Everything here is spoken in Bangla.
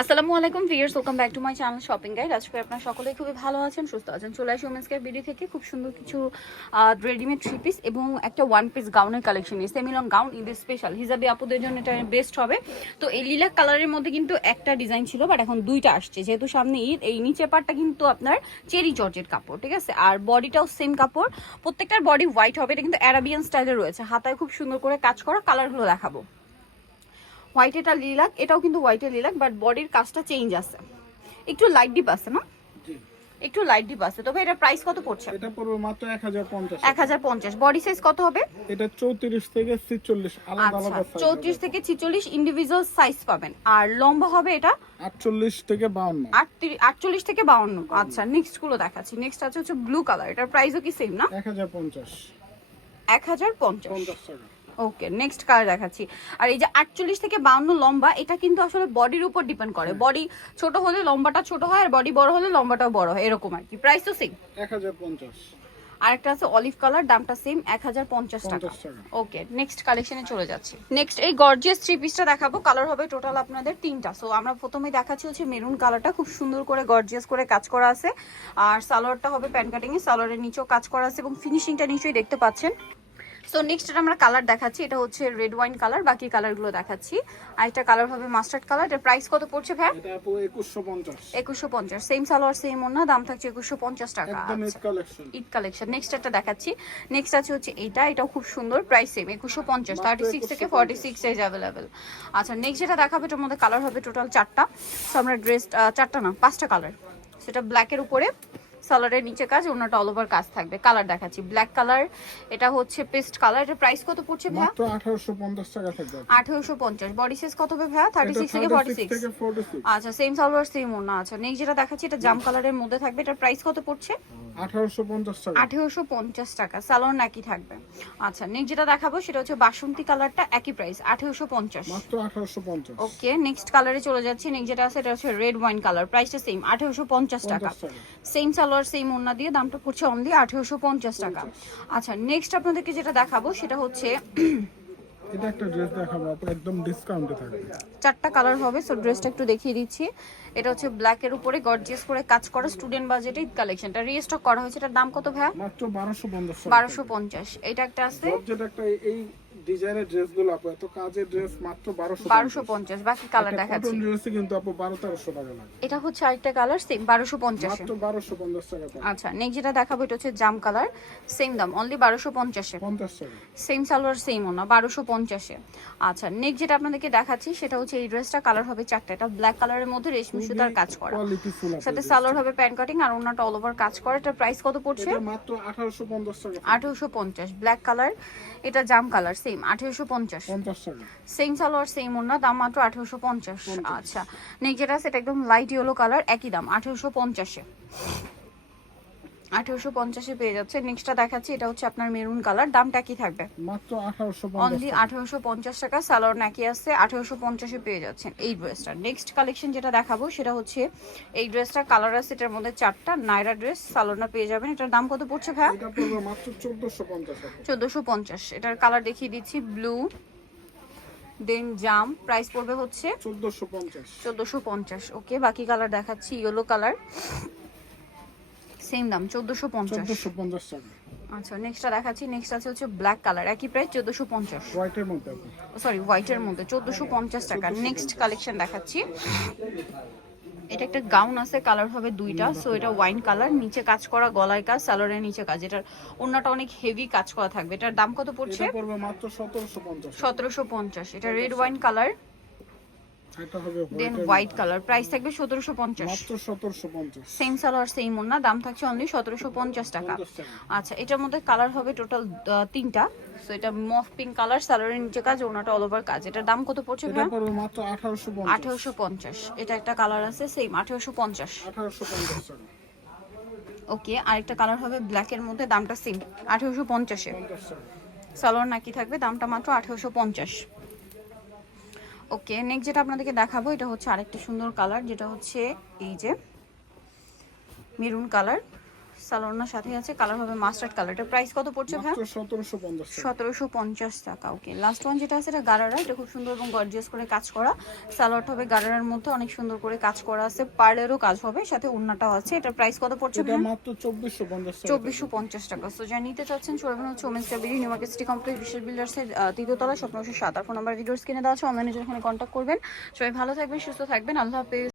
আসসালামু আলাইকুম viewers, welcome back to my channel shopping guide. আজকে আপনারা সকলেই খুবই ভালো আছেন, সুস্থ আছেন। চলে আসি ওমেন্স কেয়ার বিডি থেকে খুব সুন্দর কিছু রেডিমেড থ্রি পিস এবং একটা ওয়ান পিস গাউনের কালেকশন নিয়ে সেমিলন গাউন ঈদের স্পেশাল হিজাবি আপুদের জন্য এটা বেস্ট হবে। তো এই লিলাক কালারের মধ্যে কিন্তু একটা ডিজাইন ছিল, বাট এখন দুইটা আসছে যেহেতু সামনে ঈদ। এই নিচের পার্টটা কিন্তু আপনার চেরি জর্জেট কাপড়, ঠিক আছে, আর বডিটাও সেম কাপড়, প্রত্যেকটার বডি হোয়াইট হবে। এটা কিন্তু অ্যারাবিয়ান স্টাইলে রয়েছে, হাতায় খুব সুন্দর করে কাজ করা। কালারগুলো দেখাবো। হোয়াইট এটা লিলাক, এটাও কিন্তু হোয়াইটের লিলাক, বাট বডির কাজটা চেঞ্জ আছে, একটু লাইট ডিপ আছে না, একটু লাইট ডিপ আছে। তবে এটা প্রাইস কত পড়ছে? এটা পড়বে মাত্র 1050 1050। বডি সাইজ কত হবে? এটা 34 থেকে 46 আলাদা আচ্ছা, আলাদা সাইজ 34 থেকে 46 ইন্ডিভিজুয়াল সাইজ পাবেন। আর লম্বা হবে এটা 48 থেকে 52 48 থেকে 52। আচ্ছা, নেক্সট গুলো দেখাচ্ছি। নেক্সট আছে হচ্ছে ব্লু কালার, এটার প্রাইসও কি সেম না? 1050 1050। 50 টাকা। ওকে, নেক্সট কালার দেখাচ্ছি। আর এই যে 48 থেকে 52 লম্বা, এটা কিন্তু আসলে বডির উপর ডিপেন্ড করে। বডি ছোট হলে লম্বাটা ছোট হয়, আর বডি বড় হলে লম্বাটাও বড় হয়, এরকম আর কি। প্রাইস তো সেম। 1050 আরেকটা আছে অলিভ কালার, দামটা সেম 1050 টাকা। 50 টাকা। ওকে, নেক্সট কালেকশনে চলে যাচ্ছি। নেক্সট এই গর্জিয়াস থ্রি পিসটা দেখাবো। কালার হবে টোটাল আপনাদের তিনটা। সো আমরা প্রথমেই দেখাচ্ছি হচ্ছে মেরুন কালারটা, খুব সুন্দর করে গর্জিয়াস করে কাজ করা আছে। আর সালোয়ারটা হবে প্যান্ট কাটিং এ, সালোয়ারের নিচেও কাজ করা আছে এবং ফিনিশিংটা নিশ্চয়ই দেখতে পাচ্ছেন। সো নেক্সট আমরা কালার দেখাচ্ছি, এটা হচ্ছে রেড ওয়াইন কালার, বাকি কালারগুলো দেখাচ্ছি। আর একটা কালার হবে মাস্টার্ড কালার। এর প্রাইস কত পড়ছে ভাই? এটা আপু 2150 2150। সেম সালোয়ার সেম ওড়না, দাম থাকছে 2150 টাকা। একদম Eid collection. Eid collection. Next একটা দেখাচ্ছি। নেক্সট আছে হচ্ছে এটাও খুব সুন্দর, প্রাইস সেম 2150। 36 থেকে 46 সাইজ अवेलेबल। আচ্ছা, নেক্সট যেটা দেখাবো এটার মধ্যে কালার হবে টোটাল 4টা। সো আমরা ড্রেস 4টা না 5টা কালার। সেটা ব্ল্যাকের উপরে সালোয়ারের নিচে কাজ, অন্যটা অল ওভার কাজ থাকবে। কালার দেখাচ্ছি। ব্ল্যাক কালার, এটা হচ্ছে পেস্ট কালার। এটার প্রাইস কত পড়ছে ভাইয়া? মাত্র 1850 টাকা থাকবে। 1850। বডি সাইজ কত হবে ভাইয়া? 36 থেকে 46। আচ্ছা, সেম সালোয়ার সেম ওড়না। আচ্ছা, নেক্সট যেটা দেখাচ্ছি এটা জাম কালারের মধ্যে থাকবে। এটার প্রাইস কত পড়ছে? 1850 টাকা। 1850 টাকা। সালোয়ার নাকি থাকবে। আচ্ছা, নেক্সট যেটা দেখাবো সেটা হচ্ছে বাসন্তী কালারটা, একই প্রাইস 1850। মাত্র 1850। ওকে, নেক্সট কালারে চলে যাচ্ছি। নেক্সট যেটা আছে এটা হচ্ছে রেড ওয়াইন কালার, প্রাইসটা সেম 1850 টাকা। 50 টাকা। সেম সালোয়ার সেম ওড়না দিয়ে দামটা পড়ছে অনলি 1850 টাকা। আচ্ছা, নেক্সট আপনাদেরকে যেটা দেখাবো সেটা হচ্ছে এটা একটা ড্রেস দেখাবো আপু, একদম ডিসকাউন্টে থাকবে। 4টা কালার হবে। সো ড্রেসটা একটু দেখিয়ে দিচ্ছি। এটা হচ্ছে ব্ল্যাক এর উপরে গর্জিয়াস করে কাজ করা স্টুডেন্ট বাজেটে ঈদ কালেকশনটা রিস্টক করা হয়েছে। এটার দাম কত ভাইয়া? মাত্র 1250 টাকা। 1250। এটা একটা আছে জর্জেট একটা এই ডিজাইনের ড্রেসগুলো আপু, এত কাজের ড্রেস মাত্র 1250। বাকি কালার দেখাচ্ছি। কটন ড্রেসে কিন্তু আপু 1200-1300 টাকা লাগে। এটা হচ্ছে আরেকটা কালার সেম 1250 মাত্র 1250 টাকা পাবে। আচ্ছা, নেক্সট যেটা দেখাবো এটা হচ্ছে জাম কালার, সেম দাম অনলি 1250 50 টাকা। সেম সালোয়ার সেম ওনা 1250। আচ্ছা, নেক্সট যেটা আপনাদেরকে দেখাচ্ছি সেটা হচ্ছে এই ড্রেসটা কালার হবে 4টা। এটা ব্ল্যাক কালারের মধ্যে রেশমি সুতার কাজ করা, কোয়ালিটি ফুল আছে। সাথে সালোয়ার হবে প্যান্ট কাটিং আর ওনাটা অল ওভার কাজ করা। এটার প্রাইস কত পড়ছে? এটা মাত্র 1850 টাকা। 1850। ব্ল্যাক কালার, এটা জাম কালার সেম 1850। 50 টাকা। সেম সালোয়ার সেম ওড়না, দাম মাত্র 1850। আচ্ছা, নেক্সট যেটা আছে এটা একদম লাইট ইয়েলো কালার, একই দাম 1850। 1850 পেয়ে যাচ্ছে। নেক্সটটা দেখাচ্ছি, এটা হচ্ছে আপনার মেরুন কালার, দামটা কি থাকবে? মাত্র 1850 অনলি 1850 টাকা। সালোয়ার নাকি আছে 1850 পেয়ে যাচ্ছেন এই ড্রেসটা। নেক্সট কালেকশন যেটা দেখাবো সেটা হচ্ছে এই ড্রেসটা কালার আছে, এটার মধ্যে 4টা নাইরা ড্রেস, সালোয়ারটা পেয়ে যাবেন। এটার দাম কত পড়ছে ভাই? এটা পড়বে মাত্র 1450 টাকা। 1450। এটার কালার দেখিয়ে দিচ্ছি, ব্লু দেন জাম, প্রাইস পড়বে হচ্ছে 1450। 1450। ওকে, বাকি কালার দেখাচ্ছি। ইয়েলো কালার সেম দাম 1450। 1450 টাকা। আচ্ছা, নেক্সটটা দেখাচ্ছি। নেক্সট আছে হচ্ছে ব্ল্যাক কালার, একই প্রাইস 1450। হোয়াইটের মধ্যে আপু। সরি, হোয়াইটের মধ্যে 1450 টাকা। নেক্সট কালেকশন দেখাচ্ছি। এটা একটা গাউন আছে, কালার হবে 2টা। সো এটা ওয়াইন কালার, নিচে কাজ করা, গলায় কাজ, সালোয়ারের নিচে কাজ। এটার ওড়নাটা অনেক হেভি কাজ করা থাকবে। এটার দাম কত পড়ছে? এটা পড়বে মাত্র 1750। 1750। এটা রেড ওয়াইন কালার, এটা হবে দেন হোয়াইট কালার, প্রাইস থাকবে 1750। মাত্র 1750। সেম সালোয়ার সেম ওড়না, দাম থাকছে অনলি 1750 টাকা। 50 টাকা। আচ্ছা, এটার মধ্যে কালার হবে টোটাল 3টা। সো এটা মফ পিঙ্ক কালার, সালোয়ারের নিচে কাজ, ওড়নাটা অল ওভার কাজ। এটার দাম কত পড়ছে এটা ভাই? পড়বে মাত্র 1850। 1850। এটা একটা কালার আছে সেম 1850। 1850 টাকা। ওকে, আরেকটা কালার হবে ব্ল্যাক এর মধ্যে, দামটা সেম 1850। 50 টাকা। সালোয়ার নাকি থাকবে, দামটা মাত্র 1850। ওকে, নেক্সট যেটা আপনাদেরকে দেখাবো এটা হচ্ছে আরেকটা সুন্দর কালার, যেটা হচ্ছে এই যে মেরুন কালার, সালোয়ার সাথে আছে, কালার হবে মাস্টার্ড কালার। এটা প্রাইস কত পড়ছে ভাই? মাত্র 1750 টাকা। 1750 টাকা। ওকে, লাস্ট ওয়ান যেটা আছে এটা গারারা, এটা খুব সুন্দর এবং গর্জিয়াস করে কাজ করা। সালোয়ারটা হবে গারারার মধ্যে, অনেক সুন্দর করে কাজ করা আছে, পার্লেরও কাজ হবে, সাথে ওড়নাটাও আছে। এটার প্রাইস কত পড়ছে এটা ভাই? মাত্র 2450 টাকা। 2450 টাকা। সো যারা নিতে চাচ্ছেন চলে যাবেন হচ্ছে women's BD, New Market City Complex, Bishal বিল্ডার্সের 3য় তলা, 1707। আর ফোন নাম্বার ভিডিওস কিনে দেওয়া আছে, অনলাইনে এখানে কন্ট্যাক্ট করবেন। সবাই ভালো থাকবেন, সুস্থ থাকবেন, আল্লাহ হাফেজ।